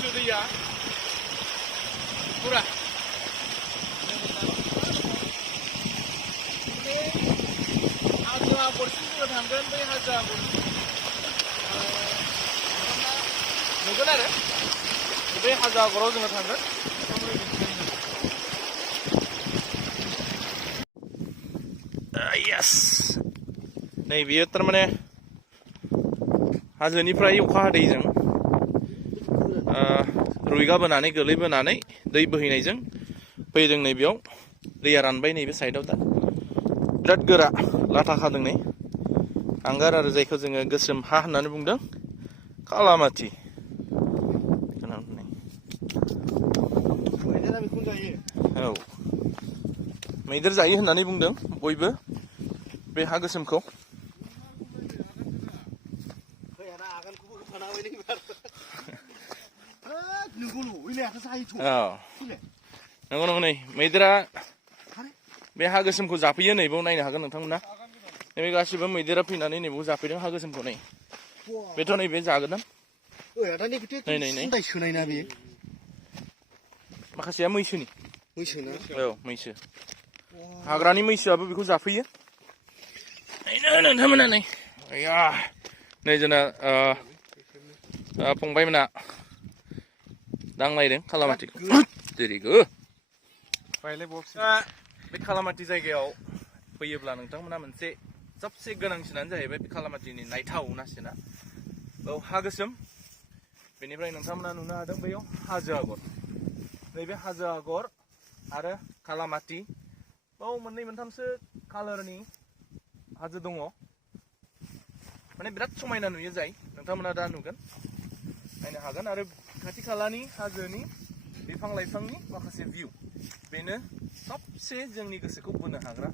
गुसु दैया पुरा हाजो आगरसिम जोङो थांगोन बै हाजो आगर नुगोन आरो बे हाजो आगराव जोङो थांगोन यस नै बियो थारमाने हाजोनिफ्राय अखा हादैजों रुइगाबोनानै गोलैबोनानै दै बोहैनायजों फैदों नै बेयाव दैया रानबाय नैबे साइडआव दा बिराद गोरा लाथा खादों नै हांगार आरो जायखौ जोङो गोसोम हा होननानै बुंदों कालामाति औ मैदेर जायो होननानै बुंदों बयबो बे हा गोसोमखौ नंगौ नंगौ नै मैदेरा बे हा गोसोमखौ जाफैयो नैबाव नायनो हागोन नोंथांमोना नैबे गासिबो मैदेरा फैनानै नैबाव जाफैदों हा गोसोमखौ नै बेथ' नैबे जागोन नै नै नै माखासेया मैसोनि औ मैसो हाग्रानि मैसोआबो बेखौ जाफैयो नोंथांमोना नै नै जोंना फंबायमोना दांलायदों कालामातिखौ जेरैगो बे कालामाति जायगायाव फैयोब्ला नोंथांमोना मोनसे सबसे गोनांसिनानो जाहैबाय बे कालामातिनि नायथाव नासिना बेयाव हा गोसोम बेनिफ्राय नोंथांमोना नुनो हादों बेयाव हाजो आगर नैबे हाजो आगर आरो कालामाति बाव मोननै मोनथामसो कालारनि हाजो दङ माने बिराद समायना नुयो जाय नोंथांमोना दा नुगोन नायनो हागोन आरो खाथि खालानि हाजोनि बिफां लाइफांनि माखासे भिउ बेनो सबसे जोंनि गोसोखौ बोनो हाग्रा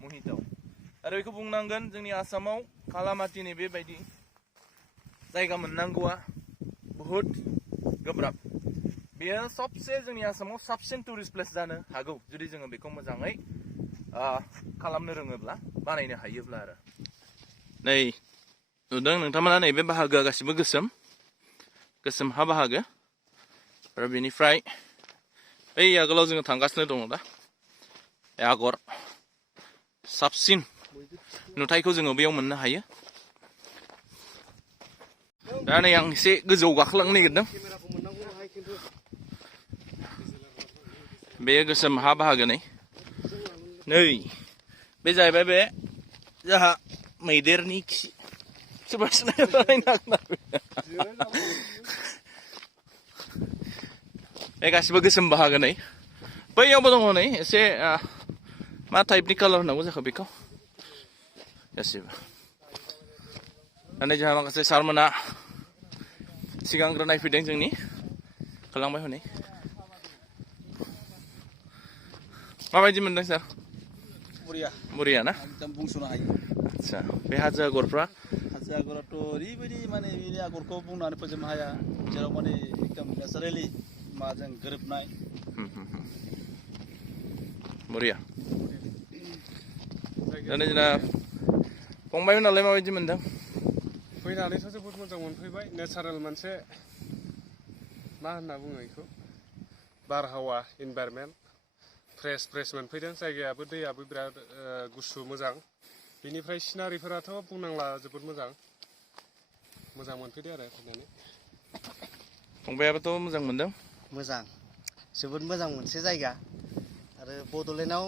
मुहिथाव आरो बेखौ बुंनांगोन जोंनि आसामाव कालामातिनि बेबायदि जायगा मोननांगौआ बहुद गोब्राब बेयो सबसे जोंनि आसामाव साबसिन टुरिस्ट प्लेस जानो हागौ जुदि जोङो बेखौ मोजाङै खालामनो रोङोब्ला बानायनो हायोब्ला आरो नै नुदों नोंथांमोना नैबे बाहागोआ गासिबो गोसोम गोसोम हा बाहागो आरो बेनिफ्राय बै आगोलाव जोङो थांगासिनो दङ दा आगर साबसिन नुथायखौ जोङो बेयाव मोननो हायो दा नै आं एसे गोजौआव गाखोलांनो नागिरदों बेयो गोसोम हा बाहागो नै बे जाहैबाय बे जोंहा मैदेरनि खि सोरबा नायनो हागोन बे गासिबो गोसोम बाहागो नै बैयावबो दङ नै एसे मा टाइपनि कालार होनांगौ जाखो बेखौ गासिबो जोंहा माखासे सारमोना सिगांग्रो नायफैदों जोंनि होलांबाय हनै माबायदि मोनदों सार बरिया ना एकदम बुंस'नो हायो आदसा बे हाजो आगरफ्रा हाजो आगराथ' ओरैबायदि माने बेनि आगरखौ बुंनानै फोजोबनो हाया जेराव माने एकदम नेचारेलि माजों गोरोबनाय बरिया दा जोंना फंबायमोनालाय माबायदि मोनदों फैनानैथ' जोबोद मोजां मोनफैबाय नेचारेल मोनसे मा होनना बुङो बेखौ बारहावा इनभाइरमेन्ट फ्रेस मोनफैदों जायगायाबो दैयाबो बिराद गुसु मोजां बेनिफ्राय सिनारिफोराथ' बुंनांला जोबोद मोजां मोनफैदो आरो फैनानै फंबायाबोथ' मोजां मोनदों मोजां जोबोद मोजां मोनसे जायगा आरो बड'लेण्डआव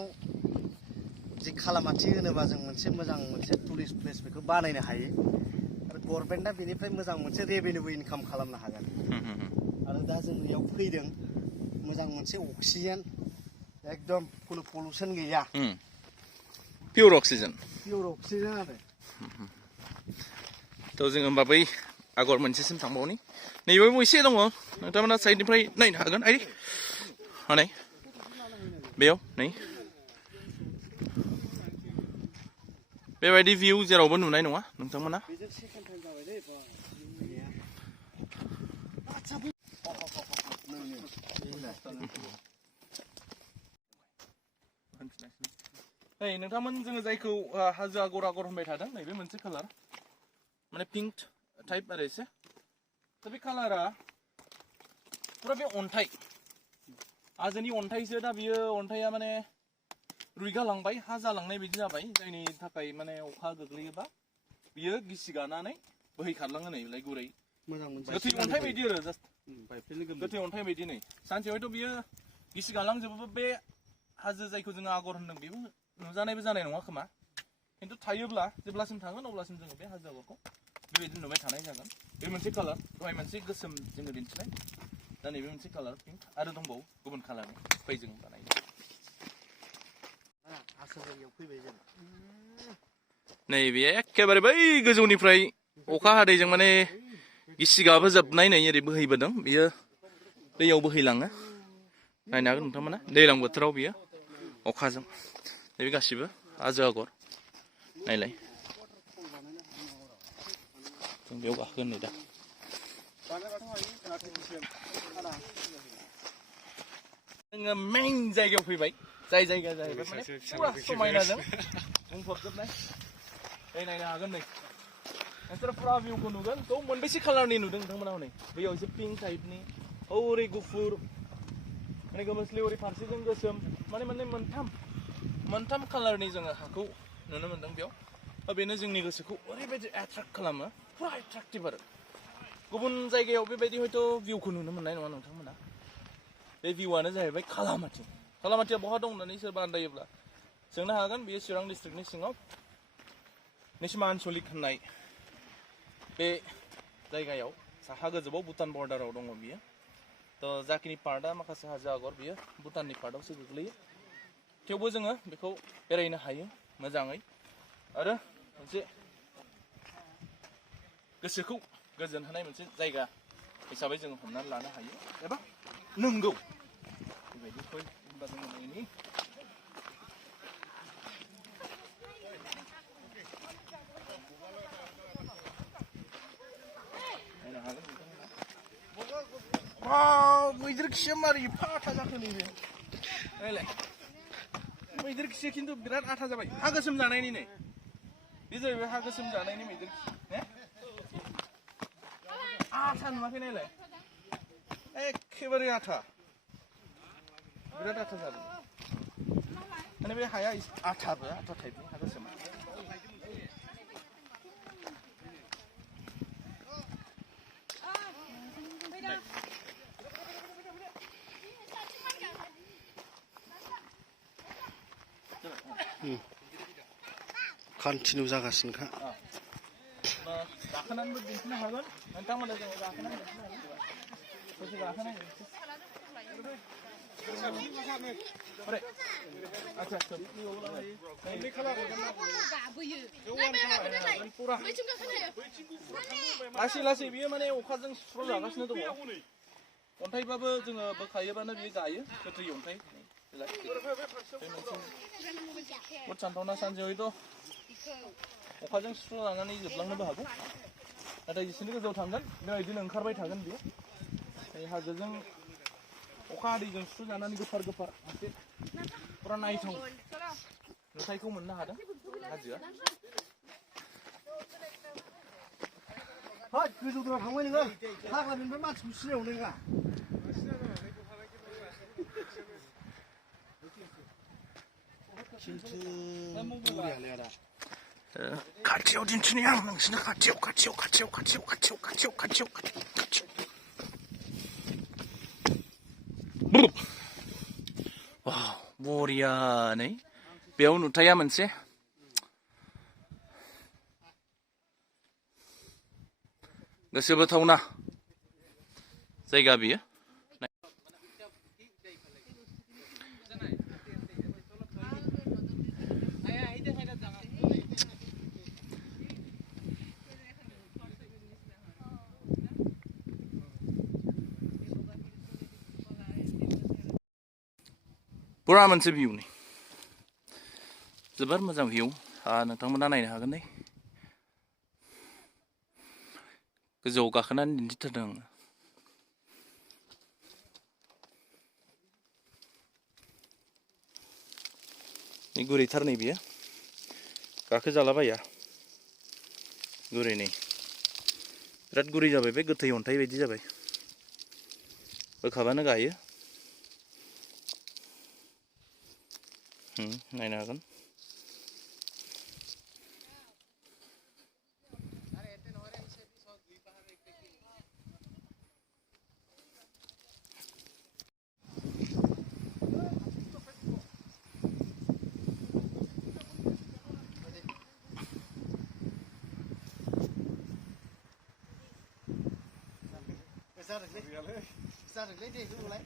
जि कालामाति होनोबा जों मोनसे टुरिस्ट प्लेस बेखौ बानायनो हायो आरो गभर्नमेन्टआ बेनिफ्राय मोजां मोनसे रेभिनिउ इनकाम खालामनो हागोन आरो दा जों बेयाव फैदों मोजां मोनसे अक्सिजेन एकदम खुनु पलुसन गैया पियर अक्सिजेन आरो थ' जों होमबा बै आगर मोनसेसिम थांबावनि नैबेयावबो एसे दङ नोंथांमोना साइडनिफ्राय नायनो हागोन हनै बेयाव नै बेबायदि भिउ जेरावबो नुनाय नङा नोंथांमोना नै नोंथांमोन जोङो जायखौ हाजो आगर होनबाय थादों नैबे मोनसे कालार माने पिंक टाइप आरो एसे दा बे कालारा पुरा बे अन्थाइ हाजोनि अन्थाइसो दा बियो अन्थाइया माने रुइगालांबाय हा जालांनाय बायदि जाबाय जायनि थाखाय माने अखा गोग्लैयोबा बियो गिसि गानानै बोहैखारलाङो नै बिलाय गुरै गोथै अन्थाइ बायदि आरो जास्ट गोथै अन्थाइ बायदि नै सानसेयाव हयथ' बियो गिसि गालांजोबोबा बे हाजो जायखौ जोङो आगर होनदों बेबो नुजानायबो जानाय नङा खोमा खिन्थु थायोब्ला जेब्लासिम थागोन अब्लासिम जोङो बे हाजो आगरखौ बेबायदि नुबाय थानाय जागोन बे मोनसे कालार दहाय मोनसे गोसोम जोङो दिन्थिनाय दा नैबे मोनसे कालार पिंक आरो दंबावो गुबुन कालारनि फै जों बानायनो नैबे एखेबारे बै गोजौनिफ्राय अखा हादैजों माने गिसि गाबोजोबनाय नै ओरै बोहैबोदों बियो दैयाव बोहैलाङो नायनो हागोन नोंथांमोना दैज्लां बोथोराव बियो अखाजों नैबे गासिबो हाजो आगर नायलाय जों बेयाव गाखोगोन नै दा जोङो मेइन जायगायाव फैबाय जाय जायगाया जाहैबाय माने पुरा समायनाजों बुंफबजोबनाय नै नायनो हागोन नै नोंसोर पुरा भिउखौ नुगोन थ' मोनबेसे कालारनि नुदों नोंथांमोना हनै बैयाव एसे पिंक टाइपनि ओरै गुफुर माने गोमोस्लिउ ओरै फारसेजों गोसोम माने मोनथाम कालारनि जोङो हाखौ नुनो मोनदों बेयाव बेनो जोंनि गोसोखौ ओरैबायदि एट्राक्ट खालामो पुरा एट्राक्टिभ आरो गुबुन जायगायाव बेबायदि हयथ' भिउखौ नुनो मोननाय नङा नोंथांमोना बे भिउआनो जाहैबाय कालामाति कालामातिया बहा दं होननानै सोरबा आन्दायोब्ला सोंनो हागोन बेयो चिरां डिस्ट्रिक्टनि सिङाव निसिमा आनसलिक होननाय बे जायगायाव साहा गोजौआव भुटान बर्डाराव दङ बियो थ' जाखिनि पार्टआ माखासे हाजो आगर बियो भुटाननि पार्टआवसो गोग्लैयो थेवबो जोङो बेखौ बेरायनो हायो मोजाङै आरो मोनसे गोसोखौ गोजोन होनाय मोनसे जायगा हिसाबै जोङो हमनानै लानो हायो एबा नंगौ बेबायदि फै होनबा जोङो नायनि नायनो हागोन मैदेर खिया मारै एफा आथा जाखो नैबे नायलाय मैदेर खिया खिन्थु बिराद आथा जाबाय हा गोसोम जानायनि नै बे जाहैबाय हा गोसोम जानायनि मैदेर खि ने आथा नुवाखै नायलाय एखेबारे आथा बिराद आथा जादों माने बे हाया आथाबो आथा टाइपनि हा गोसोमा कन्टिनिउ जागासिनोखा गाखोनानैबो दिन्थिनो हागोन नोंथांमोना जोङो गाखोनानै दिन्थिनो हागोन दसे गाखोनांगोन लासै लासै बियो माने अखाजों सुस्र' जागासिनो दङ अन्थाइबाबो जोङो बोखायोबानो बियो गायो गोथै अन्थाइ बहुद सानथावना सानसे हयथ' अखाजों सुस्र' लानानै जोबलांनोबो हागौ नाथाय जेसेनो गोजौआव थांगोन बेबायदिनो ओंखारबाय थागोन बियो हाजोजों अखा हादैजों सुस्र' जानानै गोफार मोनसे पुरा नायथाव नुथायखौ मोननो हादों हाजोआ गोजौद्रायाव थांबाय नोङो हाग्रानिफ्राय मानसिखौ सिनायाव नोङा खाथियाव दिन्थिनि आं नोंसोरनो खाथियाव बरियानै बेयाव नुथाया मोनसे गोसो बोथावना जायगा बियो पुरा मोनसे भिउ नै जोबोर मोजां भिउ नोंथांमोना नायनो हागोन नै गोजौआव गाखोनानै दिन्थिथारदों आङो गुरैथार नै बियो गाखोजालाबाया गुरै नै बिराद गुरै जाबाय बे गोथै अन्थाइ बायदि जाबाय बोखाबानो गायो नायनो हागोन जादोंलै दे होलाय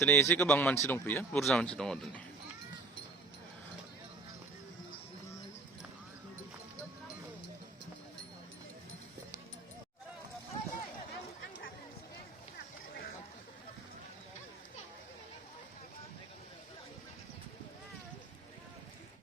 दिनै एसे गोबां मानसि दंफैयो बुरजा मानसि दङ दिनै